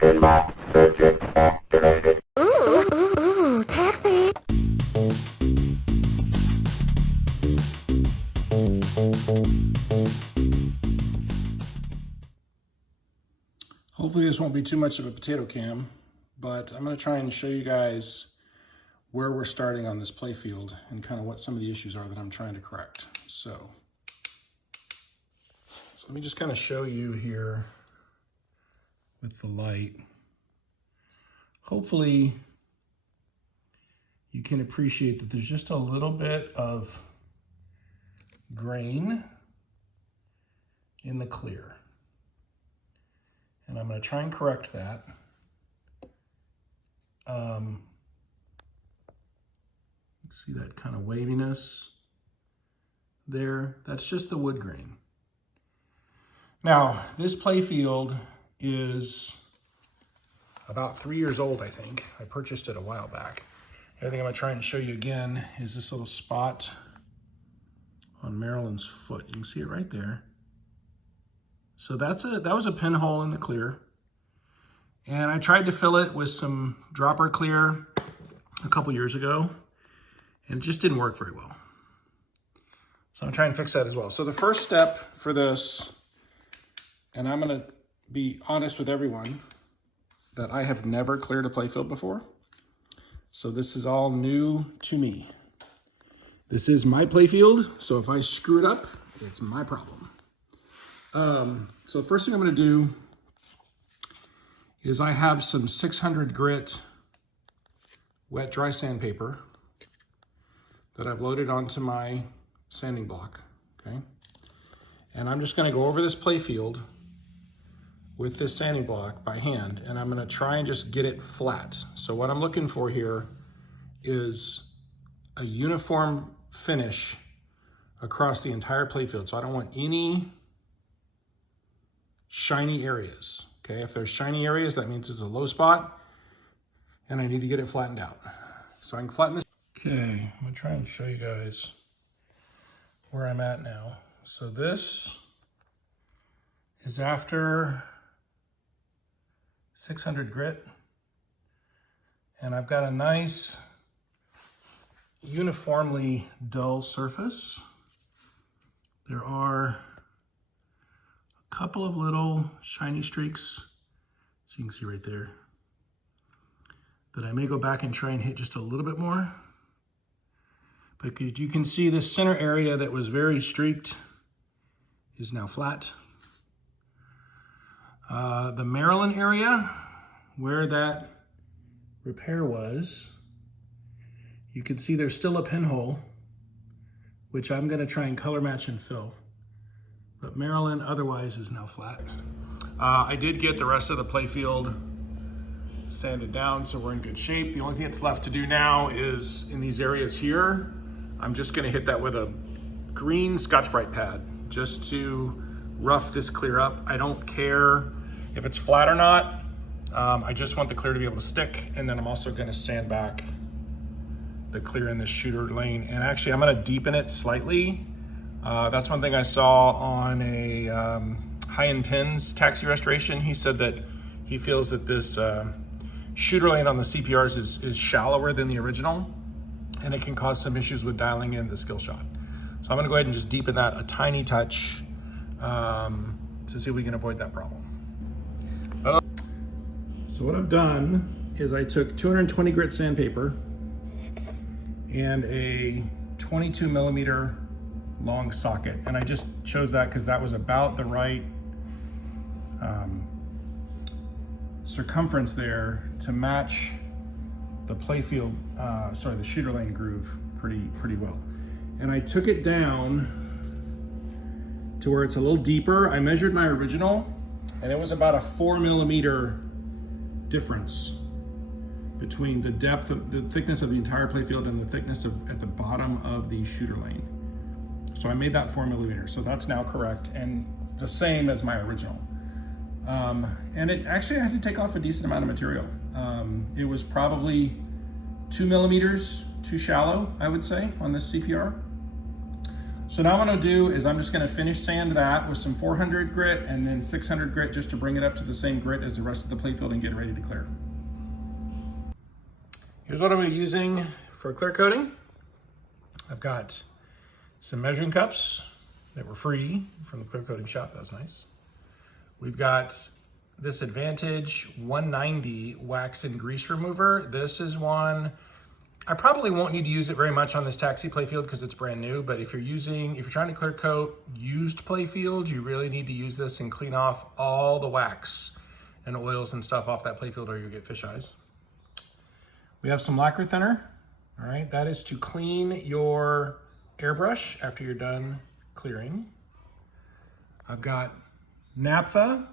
Pinball circuit activated. Ooh, taxi. Hopefully this won't be too much of a potato cam, but I'm going to try and show you guys where we're starting on this playfield and kind of what some of the issues are that I'm trying to correct. So let me just kind of show you here with the light. Hopefully you can appreciate that there's just a little bit of grain in the clear. And I'm going to try and correct that. See that kind of waviness there? That's just the wood grain. Now, this playfield is about 3 years old, I think. I purchased it a while back. The other thing I'm going to try and show you again is this little spot on Marilyn's foot. You can see it right there. So that was a pinhole in the clear. And I tried to fill it with some dropper clear a couple years ago, and it just didn't work very well. So I'm gonna try and fix that as well. So the first step for this, and I'm gonna be honest with everyone, that I have never cleared a playfield before. So this is all new to me. This is my playfield, so if I screw it up, it's my problem. So the first thing I'm gonna do is I have some 600 grit wet dry sandpaper that I've loaded onto my sanding block, okay? And I'm just gonna go over this playfield with this sanding block by hand, and I'm gonna try and just get it flat. So what I'm looking for here is a uniform finish across the entire playfield. So I don't want any shiny areas, okay? If there's shiny areas, that means it's a low spot, and I need to get it flattened out. So I can flatten this. Okay, I'm gonna try and show you guys where I'm at now. So this is after 600 grit, and I've got a nice uniformly dull surface. There are a couple of little shiny streaks, so you can see right there, that I may go back and try and hit just a little bit more. But you can see this center area that was very streaked is now flat. The Maryland area, where that repair was, you can see there's still a pinhole, which I'm gonna try and color match and fill. But Maryland otherwise is now flat. I did get the rest of the playfield sanded down, so we're in good shape. The only thing that's left to do now is in these areas here, I'm just gonna hit that with a green Scotch-Brite pad just to rough this clear up. I don't care if it's flat or not. I just want the clear to be able to stick, and then I'm also gonna sand back the clear in this shooter lane. And actually, I'm gonna deepen it slightly. That's one thing I saw on a High-End Pins taxi restoration. He said that he feels that this shooter lane on the CPRs is shallower than the original, and it can cause some issues with dialing in the skill shot. So I'm gonna go ahead and just deepen that a tiny touch to see if we can avoid that problem. So what I've done is I took 220 grit sandpaper and a 22 millimeter long socket, and I just chose that because that was about the right circumference there to match the playfield, the shooter lane groove pretty well. And I took it down to where it's a little deeper. I measured my original, and it was about a 4 millimeter difference between the depth of the thickness of the entire playfield and the thickness at the bottom of the shooter lane. So I made that 4 millimeters, so that's now correct and the same as my original. And it actually, I had to take off a decent amount of material. It was probably 2 millimeters too shallow, I would say, on this CPR. So now what I'll do is I'm just gonna finish sand that with some 400 grit and then 600 grit just to bring it up to the same grit as the rest of the playfield and get ready to clear. Here's what I'm gonna be using for clear coating. I've got some measuring cups that were free from the clear coating shop. That was nice. We've got this Advantage 190 wax and grease remover. This is one, I probably won't need to use it very much on this taxi playfield because it's brand new, but if you're trying to clear coat used playfields, you really need to use this and clean off all the wax and oils and stuff off that playfield or you'll get fish eyes. We have some lacquer thinner. All right, that is to clean your airbrush after you're done clearing. I've got naphtha.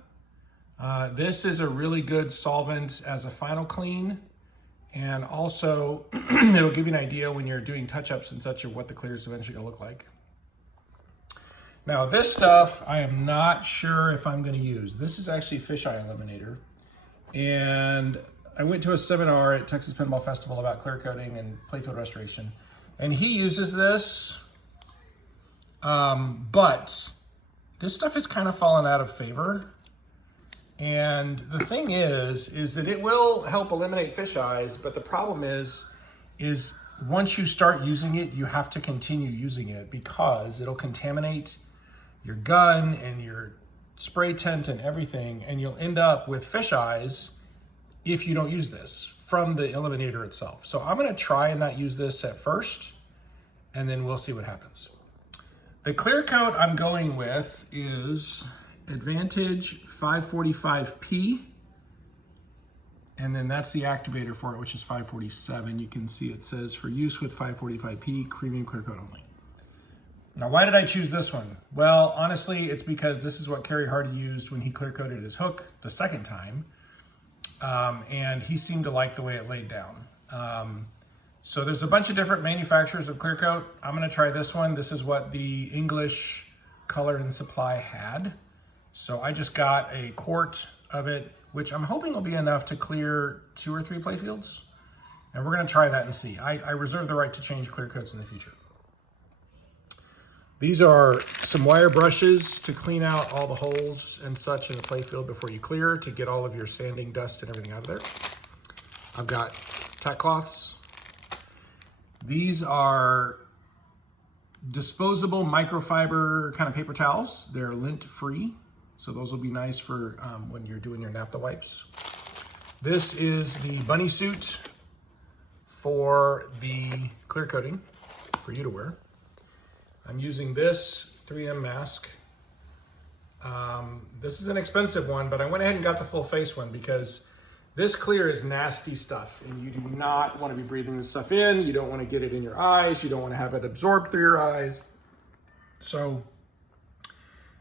This is a really good solvent as a final clean, and also it'll give you an idea when you're doing touch-ups and such of what the clear is eventually gonna look like. Now this stuff, I am not sure if I'm gonna use. This is actually fisheye eliminator, and I went to a seminar at Texas Pinball Festival about clear coating and playfield restoration, and he uses this, but this stuff has kind of fallen out of favor. And the thing is that it will help eliminate fish eyes, but the problem is once you start using it, you have to continue using it because it'll contaminate your gun and your spray tent and everything, and you'll end up with fish eyes if you don't use this from the eliminator itself. So I'm gonna try and not use this at first, and then we'll see what happens. The clear coat I'm going with is Advantage 545P, and then that's the activator for it, which is 547. You can see it says for use with 545P, premium clear coat only. Now, why did I choose this one? Well, honestly, it's because this is what Kerry Hardy used when he clear coated his hook the second time. And he seemed to like the way it laid down. So there's a bunch of different manufacturers of clear coat. I'm gonna try this one. This is what the English Color and Supply had. So I just got a quart of it, which I'm hoping will be enough to clear 2 or 3 playfields. And we're gonna try that and see. I reserve the right to change clear coats in the future. These are some wire brushes to clean out all the holes and such in the playfield before you clear, to get all of your sanding, dust, and everything out of there. I've got tack cloths. These are disposable microfiber kind of paper towels. They're lint-free, so those will be nice for when you're doing your naphtha wipes. This is the bunny suit for the clear coating for you to wear. I'm using this 3M mask. This is an expensive one, but I went ahead and got the full face one because this clear is nasty stuff and you do not want to be breathing this stuff in. You don't want to get it in your eyes. You don't want to have it absorbed through your eyes. So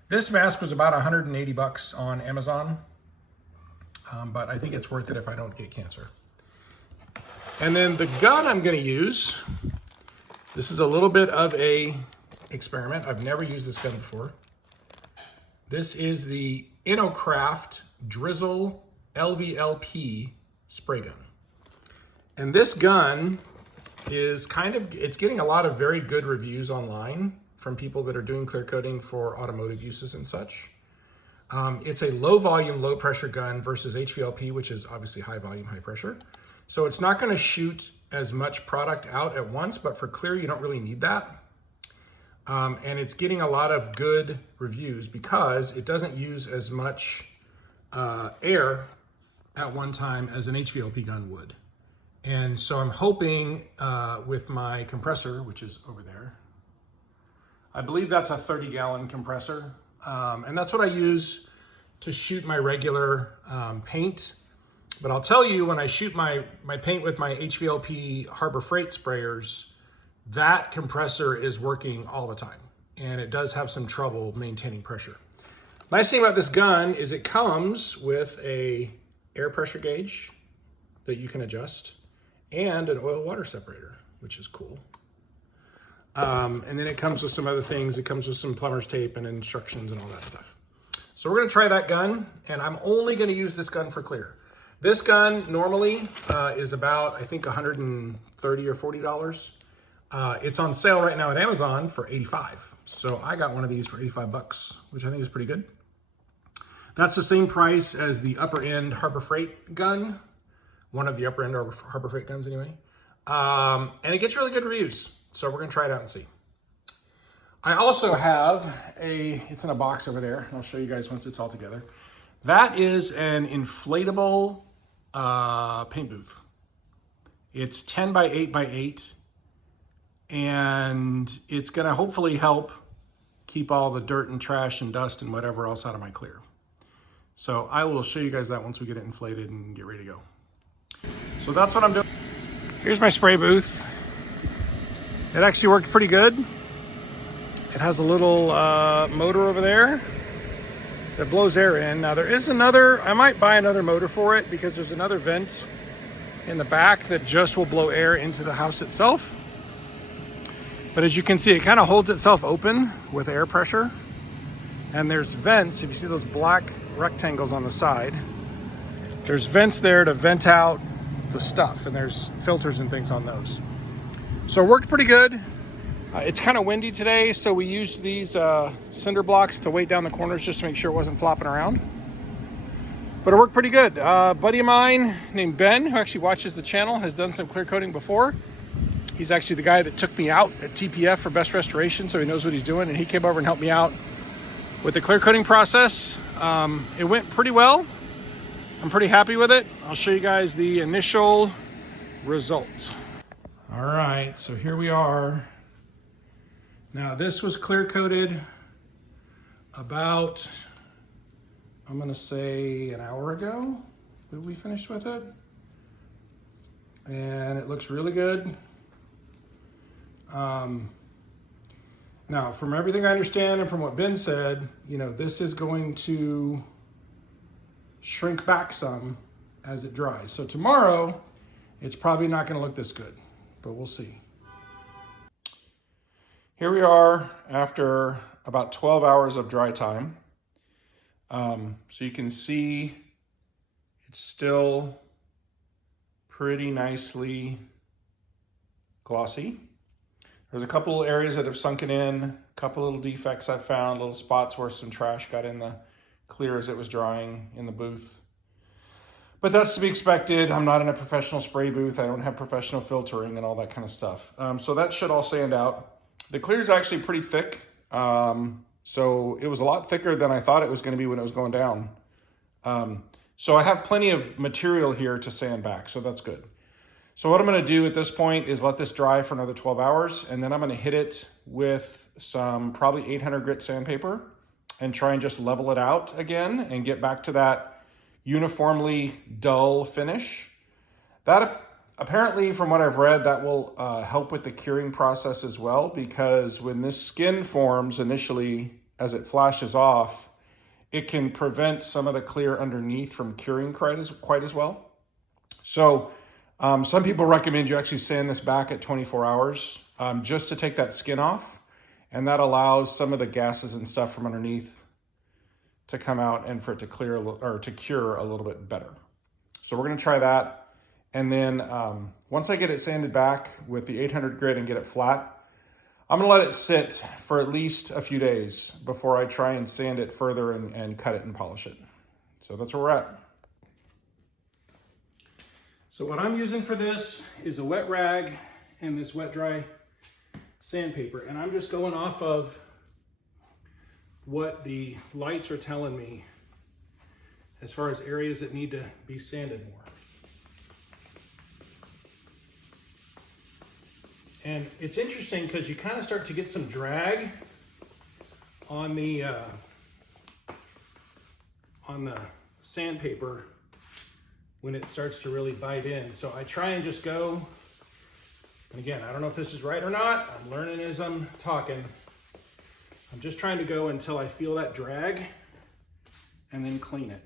this mask was about 180 bucks on Amazon, but I think it's worth it if I don't get cancer. And then the gun I'm going to use, this is a little bit of a experiment. I've never used this gun before. This is the Innocraft Drizzle LVLP spray gun. And this gun is it's getting a lot of very good reviews online from people that are doing clear coating for automotive uses and such. It's a low volume, low pressure gun versus HVLP, which is obviously high volume, high pressure. So it's not gonna shoot as much product out at once, but for clear, you don't really need that. And it's getting a lot of good reviews because it doesn't use as much air at one time as an HVLP gun would. And so I'm hoping with my compressor, which is over there, I believe that's a 30-gallon compressor. And that's what I use to shoot my regular paint. But I'll tell you, when I shoot my paint with my HVLP Harbor Freight sprayers, that compressor is working all the time, and it does have some trouble maintaining pressure. Nice thing about this gun is it comes with a air pressure gauge that you can adjust and an oil water separator, which is cool. And then it comes with some other things. It comes with some plumber's tape and instructions and all that stuff. So we're gonna try that gun, and I'm only gonna use this gun for clear. This gun normally is about, I think, $130 or $40. It's on sale right now at Amazon for $85. So I got one of these for $85, which I think is pretty good. That's the same price as the upper end Harbor Freight gun. One of the upper end Harbor Freight guns anyway. And it gets really good reviews. So we're gonna try it out and see. I also have it's in a box over there. I'll show you guys once it's all together. That is an inflatable paint booth. It's 10 by 8 by 8. And it's gonna hopefully help keep all the dirt and trash and dust and whatever else out of my clear. So I will show you guys that once we get it inflated and get ready to go. So that's what I'm doing. Here's my spray booth. It actually worked pretty good. It has a little motor over there that blows air in. Now there is another, I might buy another motor for it because there's another vent in the back that just will blow air into the house itself. But as you can see, it kind of holds itself open with air pressure. And there's vents, if you see those black rectangles on the side, there's vents there to vent out the stuff, and there's filters and things on those. So it worked pretty good. It's kind of windy today, so we used these cinder blocks to weight down the corners just to make sure it wasn't flopping around. But it worked pretty good. A buddy of mine named Ben, who actually watches the channel, has done some clear coating before. He's actually the guy that took me out at TPF for Best Restoration, so he knows what he's doing, and he came over and helped me out with the clear coating process. It went pretty well. I'm pretty happy with it. I'll show you guys the initial result. All right, so here we are. Now this was clear coated about, I'm gonna say an hour ago that we finished with it. And it looks really good. Now, from everything I understand and from what Ben said, you know, this is going to shrink back some as it dries. So tomorrow, it's probably not going to look this good, but we'll see. Here we are after about 12 hours of dry time. So you can see it's still pretty nicely glossy. There's a couple areas that have sunken in, a couple little defects I found, little spots where some trash got in the clear as it was drying in the booth. But that's to be expected. I'm not in a professional spray booth. I don't have professional filtering and all that kind of stuff. So that should all sand out. The clear is actually pretty thick. So it was a lot thicker than I thought it was going to be when it was going down. So I have plenty of material here to sand back, so that's good. So what I'm going to do at this point is let this dry for another 12 hours, and then I'm going to hit it with some probably 800 grit sandpaper and try and just level it out again and get back to that uniformly dull finish. That apparently, from what I've read, that will help with the curing process as well, because when this skin forms initially as it flashes off, it can prevent some of the clear underneath from curing quite as well. So some people recommend you actually sand this back at 24 hours just to take that skin off. And that allows some of the gases and stuff from underneath to come out and for it to clear or to cure a little bit better. So we're going to try that. And then once I get it sanded back with the 800 grit and get it flat, I'm going to let it sit for at least a few days before I try and sand it further and cut it and polish it. So that's where we're at. So what I'm using for this is a wet rag and this wet dry sandpaper. And I'm just going off of what the lights are telling me as far as areas that need to be sanded more. And it's interesting because you kind of start to get some drag on the sandpaper when it starts to really bite in. So I try and just go, and again, I don't know if this is right or not. I'm learning as I'm talking. I'm just trying to go until I feel that drag and then clean it.